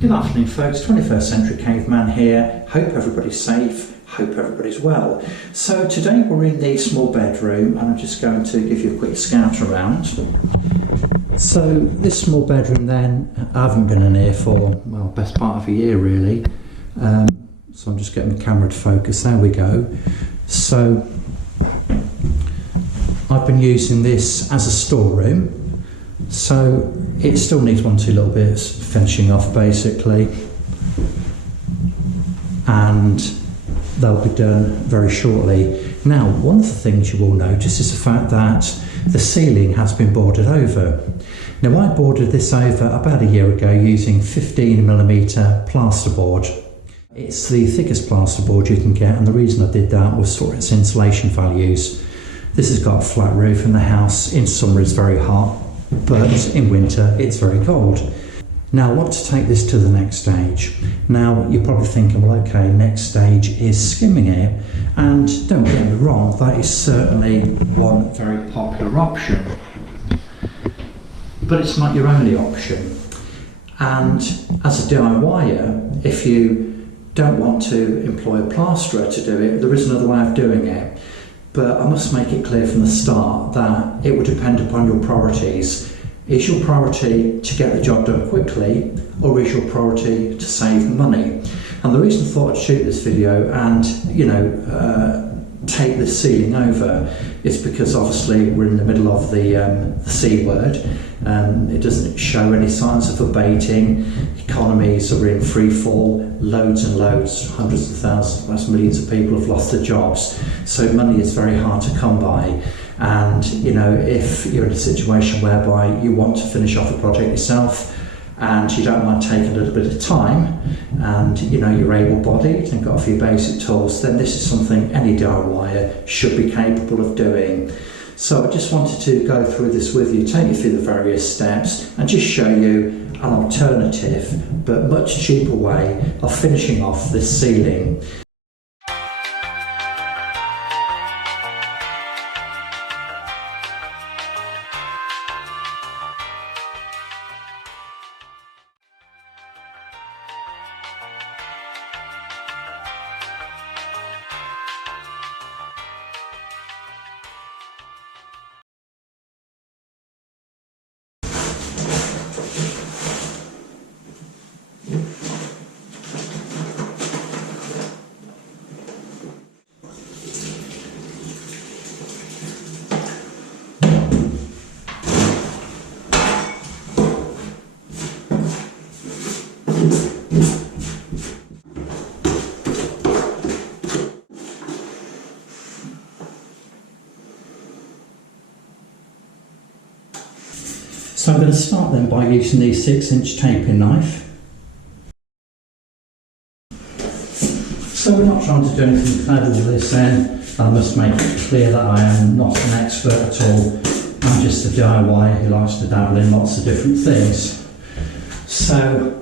Good afternoon folks, 21st Century Caveman here. Hope everybody's safe, hope everybody's well. So today we're in the small bedroom and I'm just going to give you a quick scout around. So this small bedroom then, I haven't been in here for, well, best part of a year really. So I'm just getting the camera to focus, there we go. So I've been using this as a storeroom. So it still needs one or two little bits finishing off basically, and they'll be done very shortly. Now, one of the things you will notice is the fact that the ceiling has been boarded over. Now, I boarded this over about a year ago using 15mm plasterboard. It's the thickest plasterboard you can get, and the reason I did that was for its insulation values. This has got a flat roof and the house in summer is very hot, but in winter it's very cold. Now I want to take this to the next stage. Now you're probably thinking, well okay, next stage is skimming it, and don't get me wrong, that is certainly one very popular option, but it's not your only option. And as a DIYer, if you don't want to employ a plasterer to do it, there is another way of doing it. But I must make it clear from the start that it will depend upon your priorities. Is your priority to get the job done quickly, or is your priority to save money? And the reason I thought I'd shoot this video and, take the ceiling over is because obviously we're in the middle of the C word. It doesn't show any signs of abating. Economies are in free fall. Loads and loads, hundreds of thousands, perhaps millions of people have lost their jobs. So money is very hard to come by. And if you're in a situation whereby you want to finish off a project yourself and you don't mind taking a little bit of time, and you're able-bodied and got a few basic tools, then this is something any DIYer should be capable of doing. So I just wanted to go through this with you, take you through the various steps and just show you an alternative but much cheaper way of finishing off this ceiling. So I'm going to start then by using the 6-inch taping knife. So we're not trying to do anything clever with this then. I must make it clear that I am not an expert at all. I'm just a DIYer who likes to dabble in lots of different things. So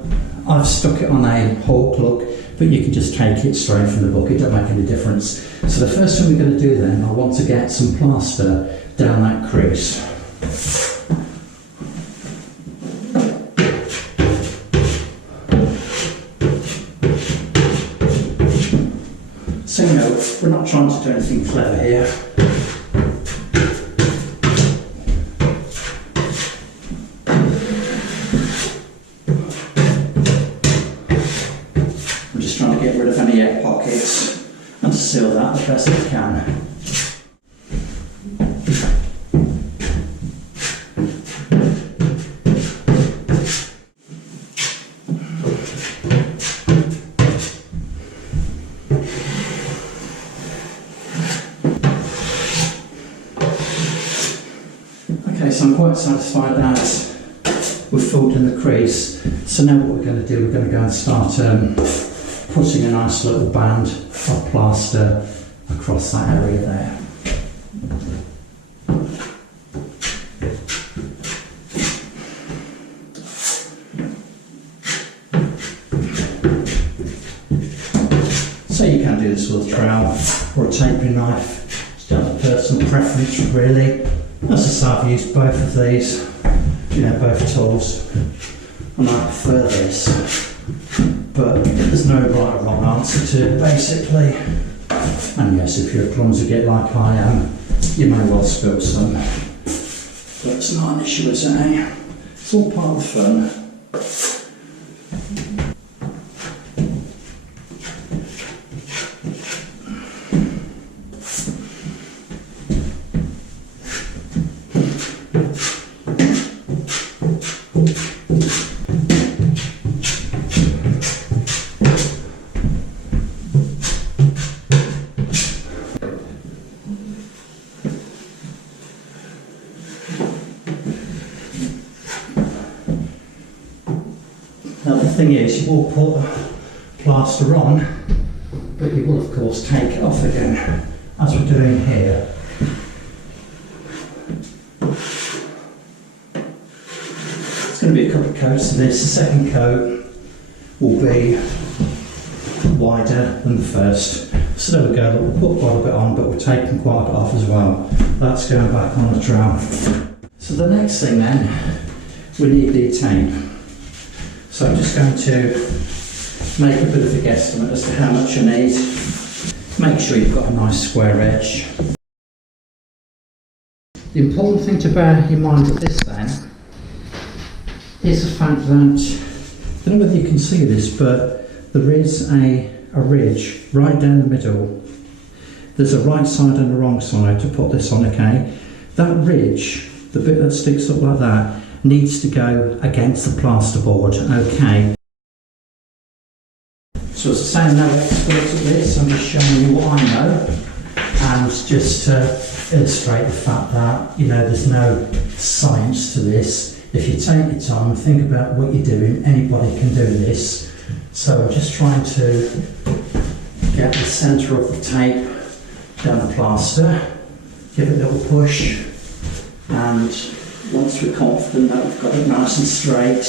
I've stuck it on a hawk look, but you can just take it straight from the book, it doesn't make any difference. So the first thing we're going to do then, I want to get some plaster down that crease. So we're not trying to do anything clever here. I'm just trying to get rid of any air pockets and seal that the best I can. Okay, so I'm quite satisfied that we've filled in the crease. So now what we're going to do, we're going to go and start putting a nice little band of plaster across that area there. So you can do this with a trowel or a taping knife. It's down to personal preference really. As I say, I've used both of these, both tools, and I prefer this. answer to, basically. And yes, if you're a clumsy git like I am, you may well spill some. But it's not an issue, is it, eh? It's all part of the fun. Now the thing is, you will put plaster on, but you will of course take it off again, as we're doing here. It's going to be a couple of coats of this. The second coat will be wider than the first. So there we go, we'll put quite a bit on, but we're taking quite a bit off as well. That's going back on the drum. So the next thing then, we need the tape. So I'm just going to make a bit of a guesstimate as to how much you need. Make sure you've got a nice square edge. The important thing to bear in mind with this then is the fact that, I don't know whether you can see this, but there is a ridge right down the middle. There's a right side and a wrong side to put this on, okay? That ridge, the bit that sticks up like that, needs to go against the plasterboard, okay? So as I say, I'm no expert at this, I'm just showing you what I know, and just to illustrate the fact that, you know, there's no science to this. If you take your time and think about what you're doing, anybody can do this. So I'm just trying to get the centre of the tape down the plaster, give it a little push, and once we're confident that we've got it nice and straight,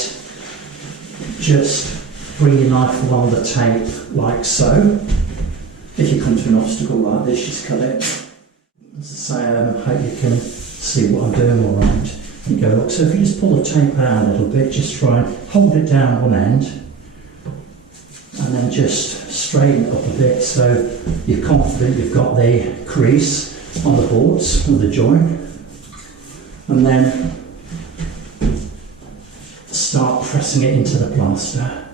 just bring your knife along the tape like so. If you come to an obstacle like this, just cut it. As I say, I hope you can see what I'm doing all right. And go, look, so if you just pull the tape out a little bit, just try and hold it down one end, and then just straighten it up a bit so you're confident you've got the crease on the boards of the joint. And then start pressing it into the plaster.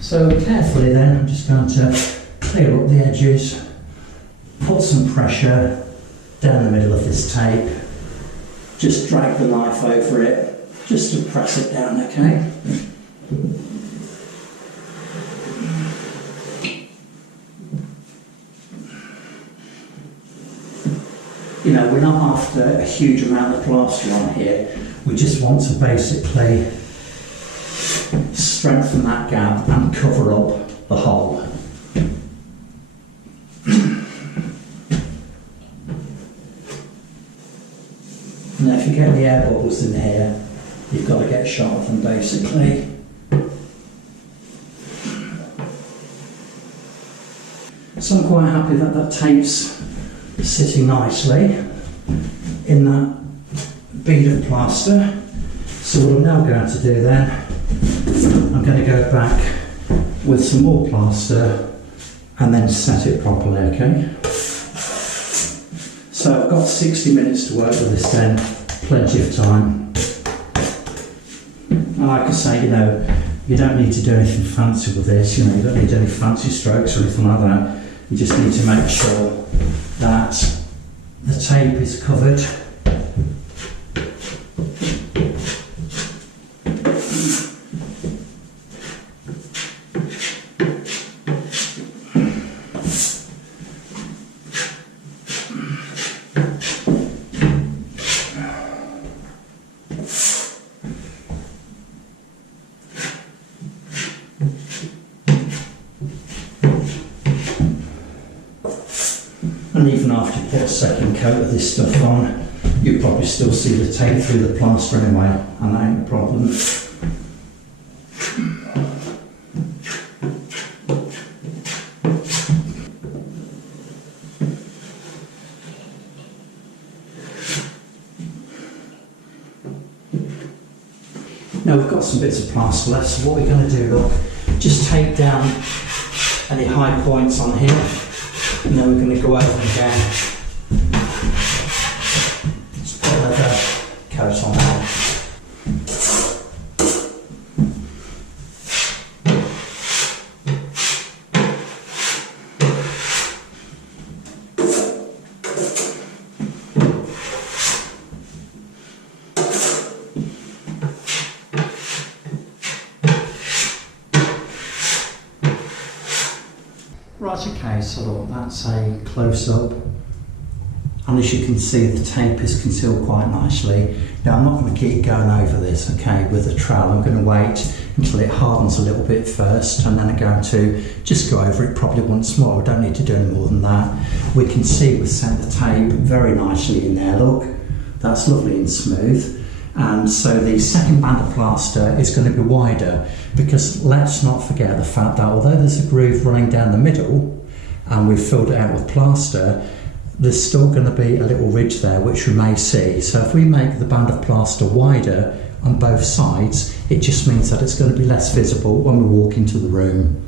So carefully then, I'm just going to clear up the edges, put some pressure down the middle of this tape, just drag the knife over it, just to press it down, okay? You know, we're not after a huge amount of plaster on here. We just want to basically strengthen that gap and cover up the hole. Now if you get the air bubbles in here, you've got to get a shot of them basically. So I'm quite happy that that tape's sitting nicely in that bead of plaster. So what I'm now going to do then, I'm going to go back with some more plaster and then set it properly, okay? So I've got 60 minutes to work with this then, plenty of time. And like I say, you know, you don't need to do anything fancy with this, you know, you don't need any fancy strokes or anything like that. You just need to make sure that the tape is covered. And even after you put a second coat of this stuff on, you probably still see the tape through the plaster anyway, and that ain't a problem. Now we've got some bits of plaster left, so what we're going to do, look, just take down any high points on here, and then we're going to go over them again. Just put another coat on there. Right, okay, so look, that's a close-up, and as you can see the tape is concealed quite nicely. Now I'm not going to keep going over this, okay, with the trowel. I'm going to wait until it hardens a little bit first, and then I'm going to just go over it probably once more. I don't need to do any more than that. We can see we've set the tape very nicely in there, look, that's lovely and smooth. And so the second band of plaster is going to be wider, because let's not forget the fact that although there's a groove running down the middle and we've filled it out with plaster, there's still going to be a little ridge there which we may see. So if we make the band of plaster wider on both sides, it just means that it's going to be less visible when we walk into the room.